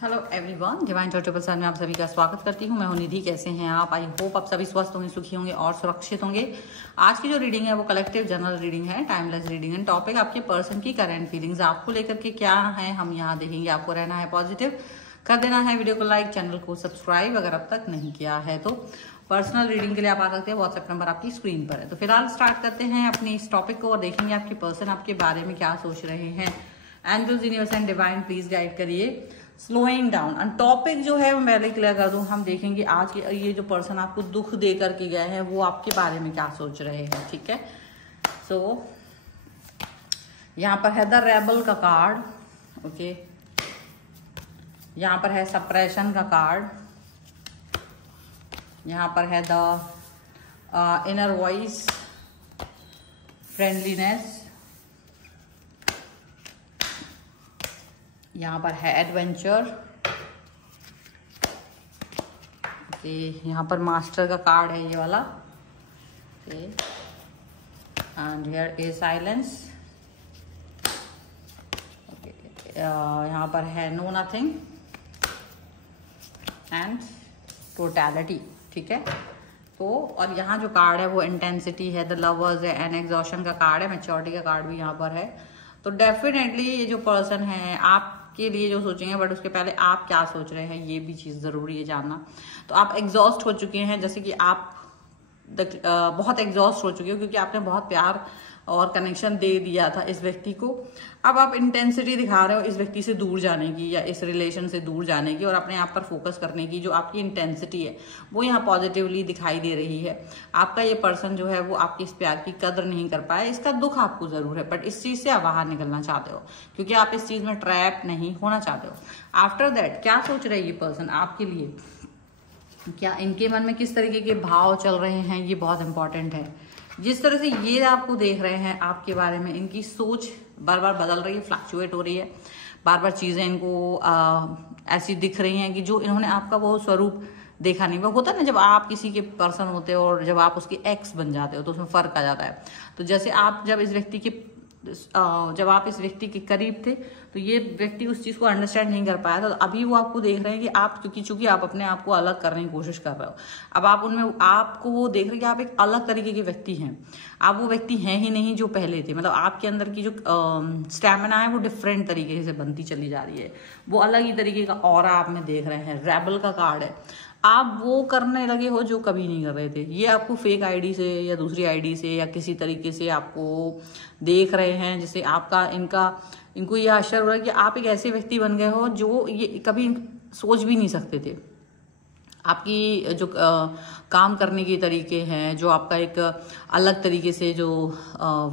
Hello everyone, divine charitable सन में आप सभी का स्वागत करती हूँ। मैं हूँ निधि। कैसे हैं आप? आई होप आप सभी स्वस्थ होंगे, सुखी होंगे और सुरक्षित होंगे। आज की जो रीडिंग है वो कलेक्टिव जनरल रीडिंग है, टाइमलेस रीडिंग है। टॉपिक आपके पर्सन की करंट फीलिंग्स आपको लेकर के क्या है हम यहाँ देखेंगे। आपको रहना है पॉजिटिव, कर देना है वीडियो को लाइक, चैनल को सब्सक्राइब अगर अब तक नहीं किया है तो। पर्सनल रीडिंग के लिए आप आ सकते हैं, व्हाट्सएप नंबर आपकी स्क्रीन पर है। तो फिलहाल स्टार्ट करते हैं अपने इस टॉपिक को और देखेंगे आपके पर्सन आपके बारे में क्या सोच रहे हैं। Angels, universe and divine please guide करिए। स्लोइंग डाउन एंड टॉपिक जो है मैं पहले क्लियर कर दूं। हम देखेंगे आज के ये जो पर्सन आपको दुख दे करके गए हैं वो आपके बारे में क्या सोच रहे हैं। ठीक है, सो यहाँ पर है द रेबल का कार्ड। ओके, यहाँ पर है सप्रेशन का कार्ड। यहाँ पर है द इनर वॉइस, फ्रेंडलीनेस। यहाँ पर है एडवेंचर। ओके, यहाँ पर मास्टर का कार्ड है ये वाला। Okay, and here is silence. Okay, यहाँ पर है नो नथिंग एंड टोटलिटी। ठीक है, तो और यहाँ जो कार्ड है वो इंटेंसिटी है, द लवर्स है, एंड एग्जॉशन का कार्ड है, मैच्योरिटी का कार्ड भी यहाँ पर है। तो डेफिनेटली ये जो पर्सन है आपके लिए जो सोचेंगे, बट उसके पहले आप क्या सोच रहे हैं ये भी चीज जरूरी है जानना। तो आप एग्जॉस्ट हो चुके हैं, जैसे कि आप बहुत एग्जॉस्ट हो चुके हो क्योंकि आपने बहुत प्यार और कनेक्शन दे दिया था इस व्यक्ति को। अब आप इंटेंसिटी दिखा रहे हो इस व्यक्ति से दूर जाने की या इस रिलेशन से दूर जाने की और अपने आप पर फोकस करने की। जो आपकी इंटेंसिटी है वो यहाँ पॉजिटिवली दिखाई दे रही है। आपका ये पर्सन जो है वो आपके इस प्यार की कदर नहीं कर पाया, इसका दुख आपको जरूर है, बट इस चीज से आप बाहर निकलना चाहते हो क्योंकि आप इस चीज में ट्रैप नहीं होना चाहते हो। आफ्टर दैट क्या सोच रहे हैं ये पर्सन आपके लिए, क्या इनके मन में किस तरीके के भाव चल रहे हैं, ये बहुत इंपॉर्टेंट है। जिस तरह से ये आपको देख रहे हैं आपके बारे में, इनकी सोच बार बार बदल रही है, फ्लक्चुएट हो रही है। बार बार चीजें इनको ऐसी दिख रही हैं कि जो इन्होंने आपका वो स्वरूप देखा नहीं। वो होता है ना जब आप किसी के पर्सन होते हो और जब आप उसके एक्स बन जाते हो तो उसमें फर्क आ जाता है। तो जैसे आप जब आप इस व्यक्ति के करीब थे तो ये व्यक्ति उस चीज को अंडरस्टैंड नहीं कर पाया था। तो अभी वो आपको देख रहे हैं कि आप चूंकि आप अपने आप को अलग करने की कोशिश कर रहे हो। अब आप उनमें आपको वो देख रहे हैं कि आप एक अलग तरीके के व्यक्ति हैं। आप वो व्यक्ति हैं ही नहीं जो पहले थे। मतलब आपके अंदर की जो स्टैमिना है वो डिफरेंट तरीके से बनती चली जा रही है। वो अलग ही तरीके का ऑरा आप में देख रहे हैं। रेबल का कार्ड है। आप वो करने लगे हो जो कभी नहीं कर रहे थे। ये आपको फेक आईडी से या दूसरी आईडी से या किसी तरीके से आपको देख रहे हैं जिससे आपका इनको ये आश्चर्य हो रहा है कि आप एक ऐसे व्यक्ति बन गए हो जो ये कभी सोच भी नहीं सकते थे। आपकी जो काम करने के तरीके हैं, जो आपका एक अलग तरीके से जो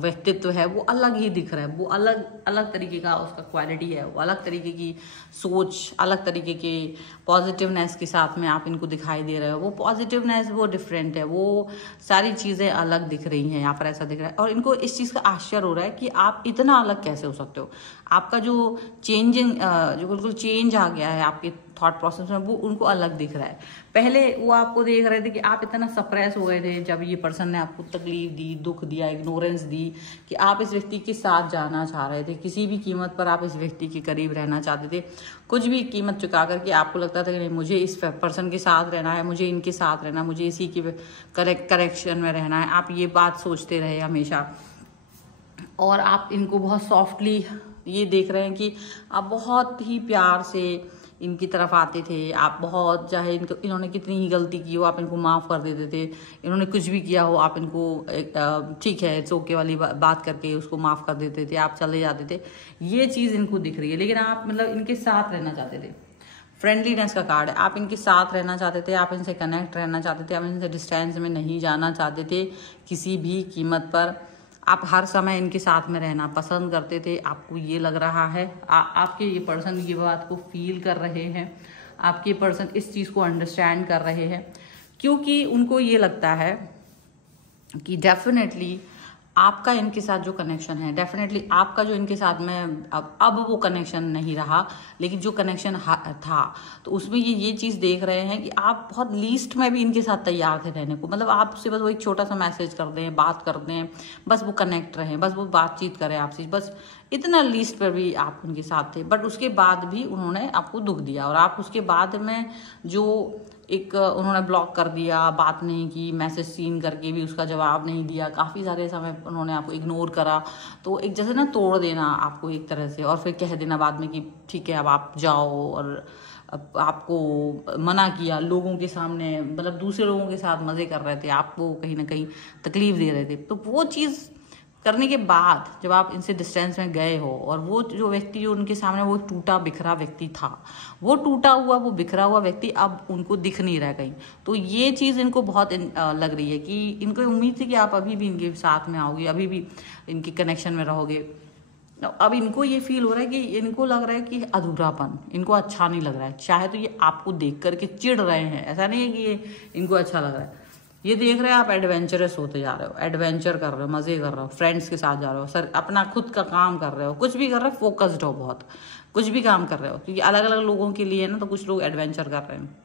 व्यक्तित्व है वो अलग ही दिख रहा है। वो अलग तरीके का उसका क्वालिटी है, वो अलग तरीके की सोच, अलग तरीके के पॉजिटिवनेस के साथ में आप इनको दिखाई दे रहे हो। वो पॉजिटिवनेस वो डिफरेंट है, वो सारी चीजें अलग दिख रही हैं यहाँ पर, ऐसा दिख रहा है। और इनको इस चीज का आश्चर्य हो रहा है कि आप इतना अलग कैसे हो सकते हो। आपका जो जो बिल्कुल चेंज आ गया है आपके थॉट प्रोसेस में, वो उनको अलग दिख रहा है। पहले वो आपको देख रहे थे कि आप इतना सप्रेस हो गए थे जब ये पर्सन ने आपको तकलीफ दी, दुख दिया, इग्नोरेंस दी, कि आप इस व्यक्ति के साथ जाना चाह रहे थे। किसी भी कीमत पर आप इस व्यक्ति के करीब रहना चाहते थे। कुछ भी कीमत चुका करके आपको लगता था कि नहीं, मुझे इस पर्सन के साथ रहना है, मुझे इनके साथ रहना, मुझे इसी की करेक्शन में रहना है। आप ये बात सोचते रहे हमेशा। और आप इनको बहुत सॉफ्टली ये देख रहे हैं कि आप बहुत ही प्यार से इनकी तरफ आते थे। आप बहुत, चाहे इन्होंने कितनी ही गलती की हो आप इनको माफ कर देते थे। इन्होंने कुछ भी किया हो आप इनको ठीक है इट्स ओके वाली बात करके उसको माफ कर देते थे, आप चले जाते थे। ये चीज इनको दिख रही है, लेकिन आप मतलब इनके साथ रहना चाहते थे। फ्रेंडलीनेस का कार्ड है। आप इनके साथ रहना चाहते थे, आप इनसे कनेक्ट रहना चाहते थे, आप इनसे डिस्टेंस में नहीं जाना चाहते थे किसी भी कीमत पर। आप हर समय इनके साथ में रहना पसंद करते थे। आपको ये लग रहा है आपके ये पर्सन ये बात को फील कर रहे हैं। आपके पर्सन इस चीज को अंडरस्टैंड कर रहे हैं क्योंकि उनको ये लगता है कि डेफिनेटली आपका इनके साथ जो कनेक्शन है, डेफिनेटली आपका जो इनके साथ में अब वो कनेक्शन नहीं रहा, लेकिन जो कनेक्शन था तो उसमें ये चीज देख रहे हैं कि आप बहुत लीस्ट में भी इनके साथ तैयार थे रहने को। मतलब आपसे बस वो एक छोटा सा मैसेज कर दें, बात कर दें, बस वो कनेक्ट रहें, बस वो बातचीत करें आपसे, बस इतना लीस्ट पर भी आप उनके साथ थे, बट उसके बाद भी उन्होंने आपको दुख दिया और आप उसके बाद में जो एक उन्होंने ब्लॉक कर दिया, बात नहीं की, मैसेज सीन करके भी उसका जवाब नहीं दिया, काफ़ी सारे समय उन्होंने आपको इग्नोर करा। तो एक जैसे ना तोड़ देना आपको एक तरह से, और फिर कह देना बाद में कि ठीक है अब आप जाओ, और आपको मना किया लोगों के सामने, मतलब दूसरे लोगों के साथ मज़े कर रहे थे, आपको कहीं ना कहीं तकलीफ दे रहे थे। तो वो चीज़ करने के बाद जब आप इनसे डिस्टेंस में गए हो, और वो जो व्यक्ति जो उनके सामने वो टूटा बिखरा व्यक्ति था, वो टूटा हुआ वो बिखरा हुआ व्यक्ति अब उनको दिख नहीं रहा कहीं। तो ये चीज़ इनको बहुत लग रही है कि इनको उम्मीद थी कि आप अभी भी इनके साथ में आओगे, अभी भी इनके कनेक्शन में रहोगे। अब इनको ये फील हो रहा है कि इनको लग रहा है कि अधूरापन, इनको अच्छा नहीं लग रहा है। चाहे तो ये आपको देख करके चिढ़ रहे हैं, ऐसा नहीं है कि ये इनको अच्छा लग रहा है। ये देख रहे हैं आप एडवेंचरस होते जा रहे हो, एडवेंचर कर रहे हो, मजे कर रहे हो, फ्रेंड्स के साथ जा रहे हो, सर अपना खुद का काम कर रहे हो, कुछ भी कर रहे हो, फोकस्ड हो बहुत, कुछ भी काम कर रहे हो, क्योंकि अलग अलग लोगों के लिए ना, तो कुछ लोग एडवेंचर कर रहे हैं,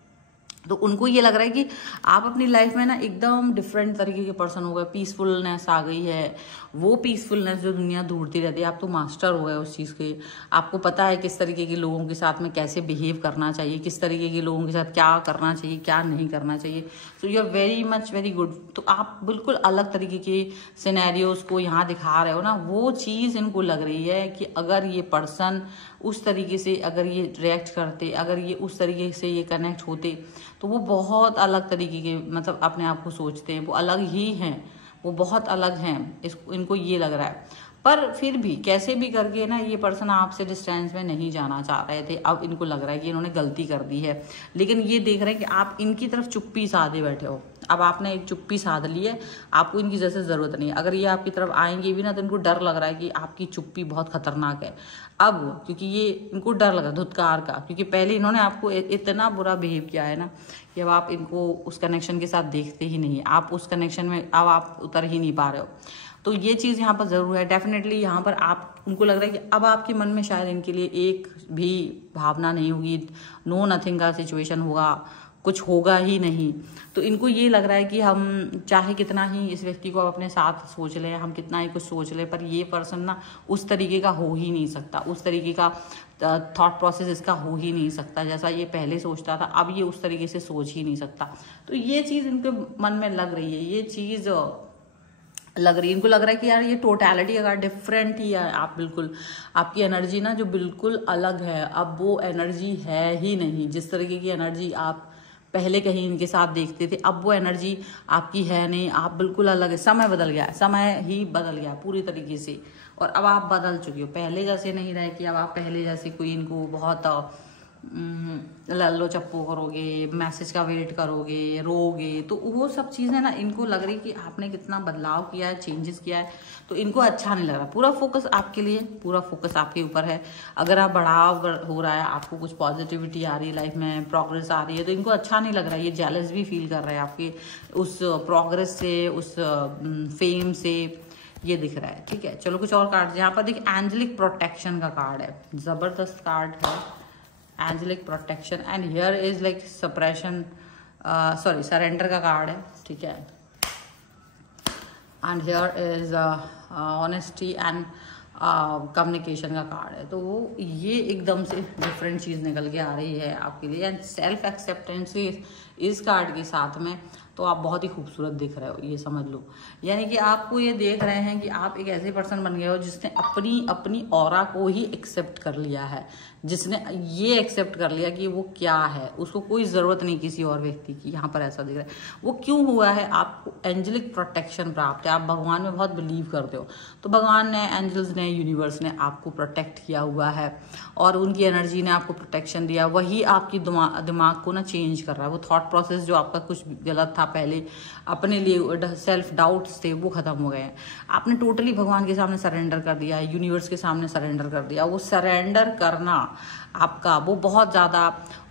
तो उनको ये लग रहा है कि आप अपनी लाइफ में ना एकदम डिफरेंट तरीके के पर्सन हो गए, पीसफुलनेस आ गई है। वो पीसफुलनेस जो दुनिया ढूंढती रहती है, आप तो मास्टर हो गए उस चीज़ के। आपको पता है किस तरीके के लोगों के साथ में कैसे बिहेव करना चाहिए, किस तरीके के लोगों के साथ क्या करना चाहिए, क्या नहीं करना चाहिए। So you are very much very good. तो आप बिल्कुल अलग तरीके के सिनेरियोज को यहाँ दिखा रहे हो ना, वो चीज़ इनको लग रही है कि अगर ये पर्सन उस तरीके से अगर ये रिएक्ट करते, अगर ये उस तरीके से ये कनेक्ट होते, तो वो बहुत अलग तरीके के मतलब अपने आप को सोचते हैं, वो अलग ही हैं, वो बहुत अलग हैं, इनको ये लग रहा है। पर फिर भी कैसे भी करके ना ये पर्सन आपसे डिस्टेंस में नहीं जाना चाह रहे थे। अब इनको लग रहा है कि इन्होंने गलती कर दी है, लेकिन ये देख रहे हैं कि आप इनकी तरफ चुप्पी साधे बैठे हो। अब आपने एक चुप्पी साध ली है, आपको इनकी जैसे ज़रूरत नहीं है। अगर ये आपकी तरफ आएंगे भी ना, तो इनको डर लग रहा है कि आपकी चुप्पी बहुत खतरनाक है अब, क्योंकि ये इनको डर लगा धुतकार का, क्योंकि पहले इन्होंने आपको इतना बुरा बिहेव किया है ना कि अब आप इनको उस कनेक्शन के साथ देखते ही नहीं, आप उस कनेक्शन में अब आप उतर ही नहीं पा रहे हो। तो ये चीज़ यहाँ पर ज़रूर है। डेफिनेटली यहाँ पर आप उनको लग रहा है कि अब आपके मन में शायद इनके लिए एक भी भावना नहीं होगी, नो नथिंग का सिचुएशन होगा, कुछ होगा ही नहीं। तो इनको ये लग रहा है कि हम चाहे कितना ही इस व्यक्ति को अपने साथ सोच लें, हम कितना ही कुछ सोच लें, पर ये पर्सन ना उस तरीके का हो ही नहीं सकता, उस तरीके का थॉट प्रोसेस इसका हो ही नहीं सकता जैसा ये पहले सोचता था, अब ये उस तरीके से सोच ही नहीं सकता। तो ये चीज़ इनके मन में लग रही है, ये चीज़ लग रही है। इनको लग रहा है कि यार ये टोटलिटी अगर डिफरेंट ही है, आप बिल्कुल आपकी एनर्जी ना जो बिल्कुल अलग है, अब वो एनर्जी है ही नहीं। जिस तरीके की एनर्जी आप पहले कहीं इनके साथ देखते थे, अब वो एनर्जी आपकी है नहीं, आप बिल्कुल अलग है। समय बदल गया, समय ही बदल गया पूरी तरीके से, और अब आप बदल चुके हो। पहले जैसे नहीं रहे कि अब आप पहले जैसे कोई इनको बहुत लल्लो चप्पो करोगे, मैसेज का वेट करोगे, रोगे, तो वो सब चीज़ें ना इनको लग रही कि आपने कितना बदलाव किया है, चेंजेस किया है, तो इनको अच्छा नहीं लग रहा। पूरा फोकस आपके लिए, पूरा फोकस आपके ऊपर है। अगर आप बढ़ाव हो रहा है, आपको कुछ पॉजिटिविटी आ रही है लाइफ में, प्रोग्रेस आ रही है, तो इनको अच्छा नहीं लग रहा है। ये जेलस भी फील कर रहे हैं आपके उस प्रोग्रेस से, उस फेम से, ये दिख रहा है। ठीक है, चलो कुछ और कार्ड। यहाँ पर देखिए एंजेलिक प्रोटेक्शन का कार्ड है, जबरदस्त कार्ड है, angelic protection. And here is like suppression, sorry surrender का कार्ड है। ठीक है, and here is honesty and communication का कार्ड है। तो वो ये एकदम से डिफरेंट चीज़ निकल के आ रही है आपके लिए। एंड सेल्फ एक्सेप्टेंस इस कार्ड के साथ में, तो आप बहुत ही खूबसूरत दिख रहे हो, ये समझ लो। यानी कि आपको ये देख रहे हैं कि आप एक ऐसे पर्सन बन गए हो जिसने अपनी ऑरा को ही एक्सेप्ट कर लिया है, जिसने ये एक्सेप्ट कर लिया कि वो क्या है, उसको कोई ज़रूरत नहीं किसी और व्यक्ति की। यहाँ पर ऐसा दिख रहा है। वो क्यों हुआ है? आपको एंजेलिक प्रोटेक्शन प्राप्त है, आप भगवान में बहुत बिलीव करते हो, तो भगवान ने, एंजल्स ने, यूनिवर्स ने आपको प्रोटेक्ट किया हुआ है, और उनकी एनर्जी ने आपको प्रोटेक्शन दिया। वही आपकी दिमाग को ना चेंज कर रहा है। वो थॉट प्रोसेस जो आपका कुछ गलत था पहले, अपने लिए सेल्फ डाउट्स थे, वो खत्म हो गए हैं। आपने टोटली भगवान के सामने सरेंडर कर दिया है, यूनिवर्स के सामने सरेंडर कर दिया। वो सरेंडर करना आपका वो बहुत ज़्यादा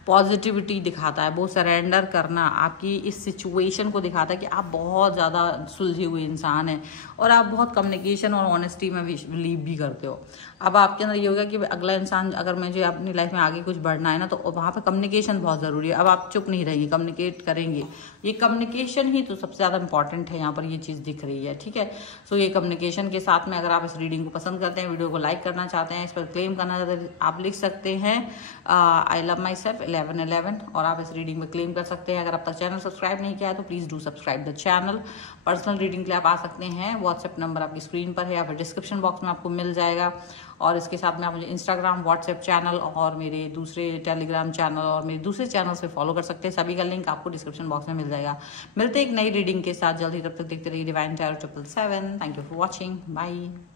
पॉजिटिविटी दिखाता है, वो सरेंडर करना, आपकी इस सिचुएशन को दिखाता है कि आप बहुत ज़्यादा सुलझे हुए इंसान हैं और आप बहुत कम्युनिकेशन और ऑनेस्टी में बिलीव भी करते हो। अब आपके अंदर ये होगा कि अगला इंसान, अगर मुझे अपनी लाइफ में आगे कुछ बढ़ना है ना, तो वहाँ पे कम्युनिकेशन बहुत ज़रूरी है। अब आप चुप नहीं रहेंगे, कम्युनिकेट करेंगे। ये कम्युनिकेशन ही तो सबसे ज़्यादा इंपॉर्टेंट है, यहाँ पर ये चीज़ दिख रही है, ठीक है। सो ये कम्युनिकेशन के साथ में अगर आप इस रीडिंग को पसंद करते हैं, वीडियो को लाइक करना चाहते हैं, इस पर क्लेम करना चाहते हैं, आप लिख सकते हैं आई लव माई सेल्फ 1111 और आप इस रीडिंग में क्लेम कर सकते हैं। अगर अब तक चैनल सब्सक्राइब नहीं किया है तो please do subscribe the channel. Personal reading के लिए आप आ सकते हैं, व्हाट्सएप नंबर आपकी स्क्रीन पर है या फिर डिस्क्रिप्शन बॉक्स में आपको मिल जाएगा। और इसके साथ में आप मुझे इंस्टाग्राम, व्हाट्सएप चैनल और मेरे दूसरे टेलीग्राम चैनल और मेरे दूसरे चैनल से फॉलो कर सकते हैं। सभी का लिंक आपको डिस्क्रिप्शन बॉक्स में मिल जाएगा। मिलते हैं एक नई रीडिंग के साथ जल्दी, तब तक देखते रहिए divine tarot 777। Thank you for watching, bye.